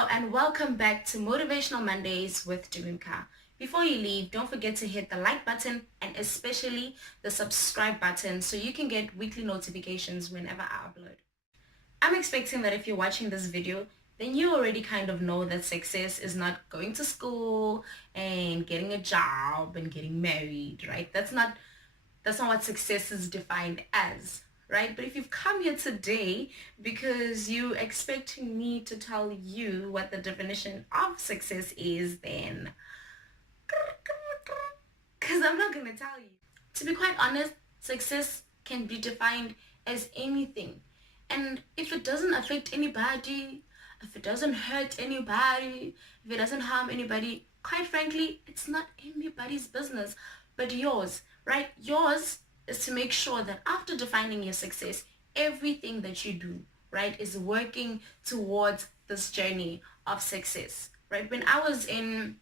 Hello and welcome back to Motivational Mondays with Tumi Mkha. Before you leave, don't forget to hit the like button and especially the subscribe button so you can get weekly notifications whenever I upload. I'm expecting that if you're watching this video, then you already kind of know that success is not going to school and getting a job and getting married, right? That's not what success is defined as, right? But if you've come here today because you're expecting me to tell you what the definition of success is, then because I'm not going to tell you. To be quite honest, success can be defined as anything. And if it doesn't affect anybody, if it doesn't hurt anybody, if it doesn't harm anybody, quite frankly, it's not anybody's business but yours, right? Yours is to make sure that after defining your success, everything that you do, right, is working towards this journey of success, right? When I was in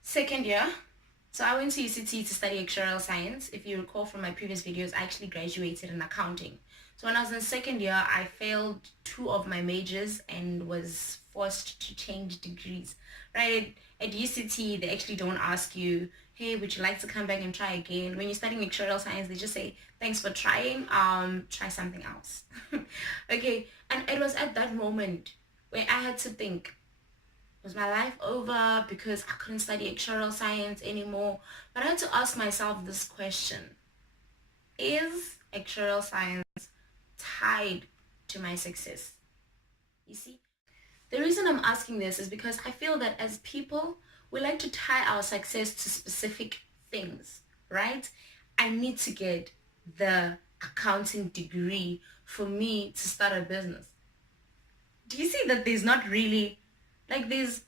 second year, so I went to UCT to study actuarial science. If you recall from my previous videos, I actually graduated in accounting. So when I was in second year, I failed 2 of my majors and was forced to change degrees, right? At UCT, they actually don't ask you, hey, would you like to come back and try again? When you're studying actuarial science, they just say, thanks for trying, try something else. Okay, and it was at that moment where I had to think, was my life over because I couldn't study actuarial science anymore? But I had to ask myself this question: is actuarial science tied to my success? You see, the reason I'm asking this is because I feel that as people, we like to tie our success to specific things, right? I need to get the accounting degree for me to start a business. Do you see that there's not really, like, there's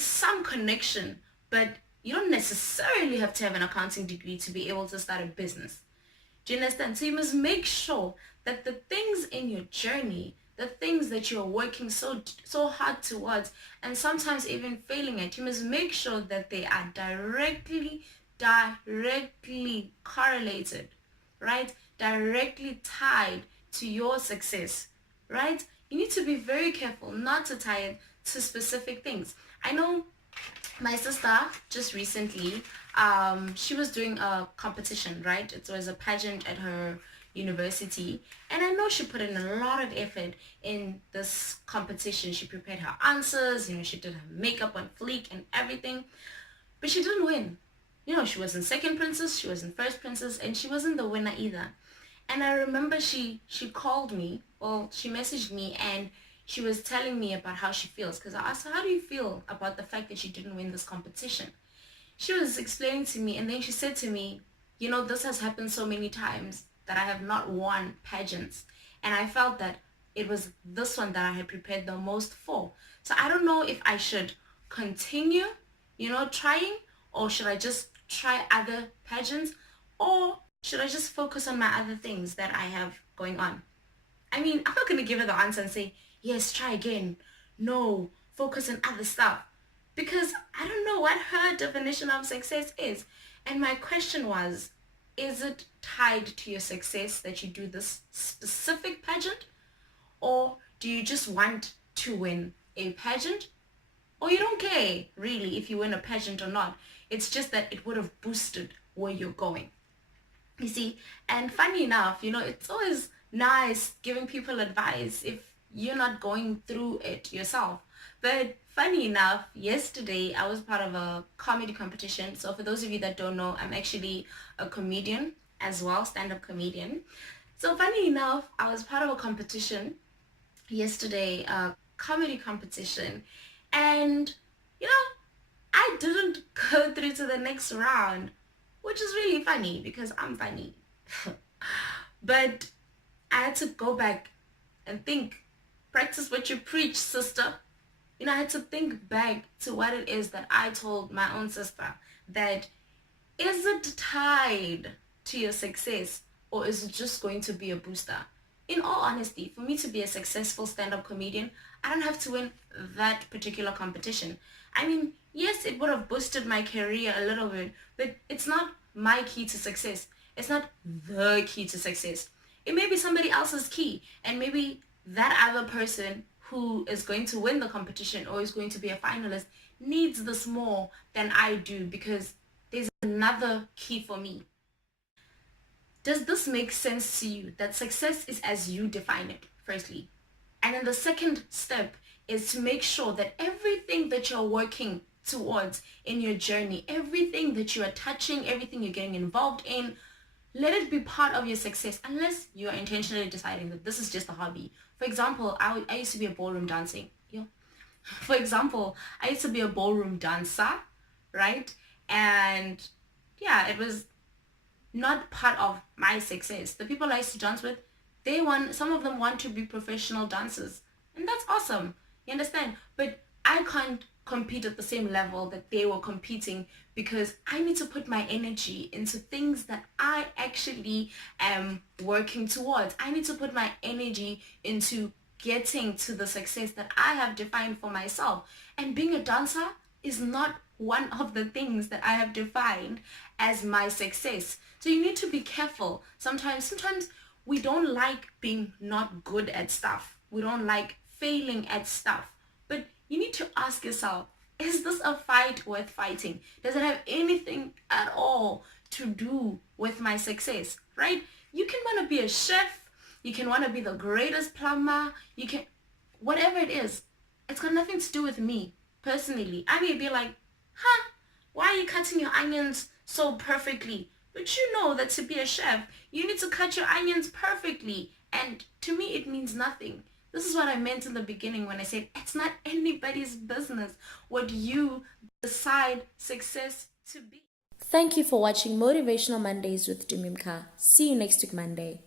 some connection, but you don't necessarily have to have an accounting degree to be able to start a business. Do you understand? So you must make sure that the things in your journey, the things that you're working so hard towards, and sometimes even failing at, you must make sure that they are directly correlated, right? Directly tied to your success, right? You need to be very careful not to tie it to specific things. I know my sister just recently, she was doing a competition, right? It was a pageant at her university, and I know she put in a lot of effort in this competition. She prepared her answers, she did her makeup on fleek and everything, but she didn't win. She wasn't second princess, she wasn't first princess, and she wasn't the winner either. And I remember she called me, well, she messaged me, and she was telling me about how she feels, because I asked her, how do you feel about the fact that she didn't win this competition? She was explaining to me, and then she said to me, this has happened so many times that I have not won pageants, and I felt that it was this one that I had prepared the most for. So I don't know if I should continue, trying, or should I just try other pageants, or should I just focus on my other things that I have going on? I mean, I'm not going to give her the answer and say, yes, try again. No, focus on other stuff. Because I don't know what her definition of success is. And my question was, is it tied to your success that you do this specific pageant? Or do you just want to win a pageant? Or you don't care, really, if you win a pageant or not. It's just that it would have boosted where you're going. You see, and funny enough, it's always nice giving people advice if you're not going through it yourself. But funny enough, yesterday I was part of a comedy competition. So for those of you that don't know, I'm actually a comedian as well, stand-up comedian. So funny enough, I was part of a competition yesterday, a comedy competition, and I didn't go through to the next round, which is really funny because I'm funny. But I had to go back and think, practice what you preach, sister. I had to think back to what it is that I told my own sister, that is it tied to your success, or is it just going to be a booster? In all honesty, for me to be a successful stand-up comedian, I don't have to win that particular competition. I mean, yes, it would have boosted my career a little bit, but it's not my key to success. It's not the key to success. It may be somebody else's key, and maybe that other person who is going to win the competition or is going to be a finalist needs this more than I do, because there's another key for me. Does this make sense to you, that success is as you define it, firstly? And then the second step is to make sure that everything that you're working towards in your journey, everything that you are touching, everything you're getting involved in, let it be part of your success, unless you are intentionally deciding that this is just a hobby. For example, I used to be a ballroom dancing. Yeah. For example, I used to be a ballroom dancer, right? And yeah, it was not part of my success. The people I used to dance with, some of them want to be professional dancers. And that's awesome. You understand? But I can't compete at the same level that they were competing, because I need to put my energy into things that I actually am working towards. I need to put my energy into getting to the success that I have defined for myself. And being a dancer is not one of the things that I have defined as my success. So you need to be careful. Sometimes we don't like being not good at stuff. We don't like failing at stuff. But you need to ask yourself, is this a fight worth fighting? Does it have anything at all to do with my success, right? You can want to be a chef. You can want to be the greatest plumber. You can, whatever it is, it's got nothing to do with me personally. I may be like, why are you cutting your onions so perfectly? But you know that to be a chef, you need to cut your onions perfectly. And to me, it means nothing. This is what I meant in the beginning when I said it's not anybody's business what you decide success to be. Thank you for watching Motivational Mondays with Tumi Mkha. See you next week Monday.